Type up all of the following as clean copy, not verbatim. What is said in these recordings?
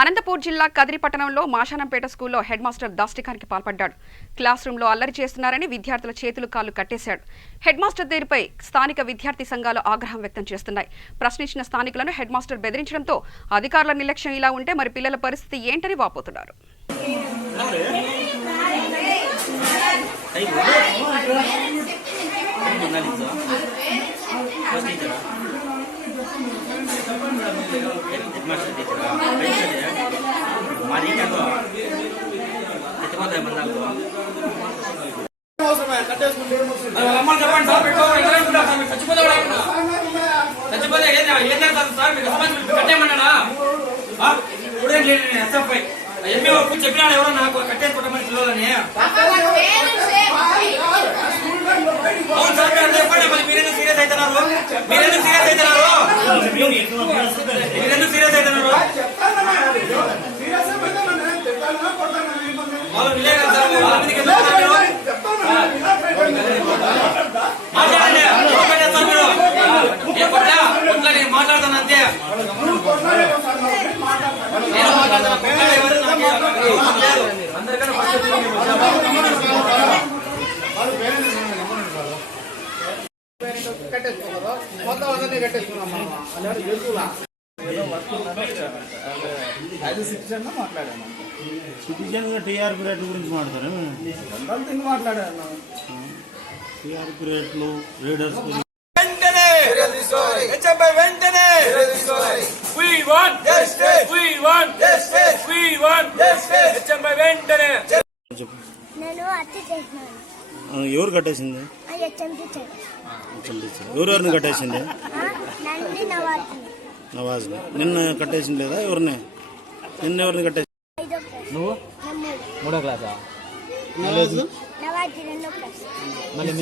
అనంతపూర్ జిల్లా కదిరి పట్టణంలో మాషానంపేట స్కూల్లో హెడ్ మాస్టర్ దాష్టికానికి పాల్పడ్డాడు. క్లాస్ రూమ్లో అల్లరి చేస్తున్నారని విద్యార్థుల చేతులు కాళ్ళు కట్టేశాడు. హెడ్ మాస్టర్ తీరుపై స్థానిక విద్యార్థి సంఘాలు ఆగ్రహం వ్యక్తం చేస్తున్నాయి. ప్రశ్నించిన స్థానికులను హెడ్ మాస్టర్ బెదిరించడంతో అధికారుల నిర్లక్ష్యం ఇలా ఉంటే మరి పిల్లల పరిస్థితి ఏంటని వాపోతున్నారు. చెప్పినా ఎవరో నాకు కట్టేసుకుంటామని పిల్లలని అవును సార్ చెప్పండి. మరి మీరెందుకు సీరియస్ అవుతున్నారు? మీరెందుకు సీరియస్ అవుతున్నారు? మీరెందుకు సీరియస్ అవుతున్నారు? వాళ్ళు విలే కదా సార్, వాళ్ళ మీదకి ఎందుకు మాట్లాడండి. నేను మాట్లాడతాను అంతే. నేను మాట్లాడతాను. సిటిజన్ టీఆర్పీ రేట్ల గురించి మాట్లాడారు. మాట్లాడాను టీఆర్పీ రేట్లు రీడర్స్ ఎవరు కట్టేసింది? ఎవరెవరిని కట్టేసింది? నవాజ్. నిన్న కట్టేసింది లేదా? ఎవరిని? నిన్న ఎవరిని కట్టేసి? నువ్వు 3వ క్లాసా? మళ్ళీ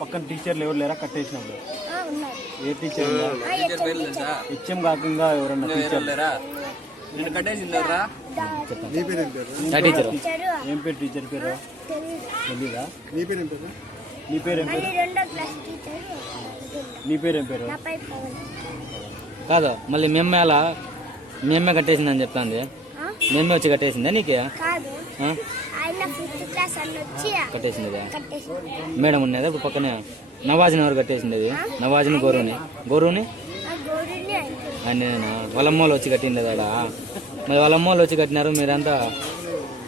పక్కన టీచర్లు ఎవరు లేరా కట్టేసినప్పుడు? ఏ టీచర్? హెచ్ఎం కాకుండా ఎవరన్నా టీచర్ లేరా? నేను కట్టేసిందరా. టీచర్ ఏం పేరు? టీచర్ పేరు తెలీదా? నీ పేరు ఏం పేరు? నీ పేరు ఏం పేరు? నీ పేరు ఏం పేరు? కాదు, మళ్ళీ మేమే కట్టేసిందని చెప్తాంది. మేమే వచ్చి కట్టేసిందా నీకు? కట్టేసింది మేడం ఉన్నదా ఇప్పుడు పక్కనే? నవాజ్ని ఎవరు కట్టేసింది? నవాజ్ని గోరుని ఆయన వాళ్ళమ్మోళ్ళు వచ్చి కట్టింది కదా. మరి వాళ్ళమ్మోళ్ళు వచ్చి కట్టినారు, మీరంతా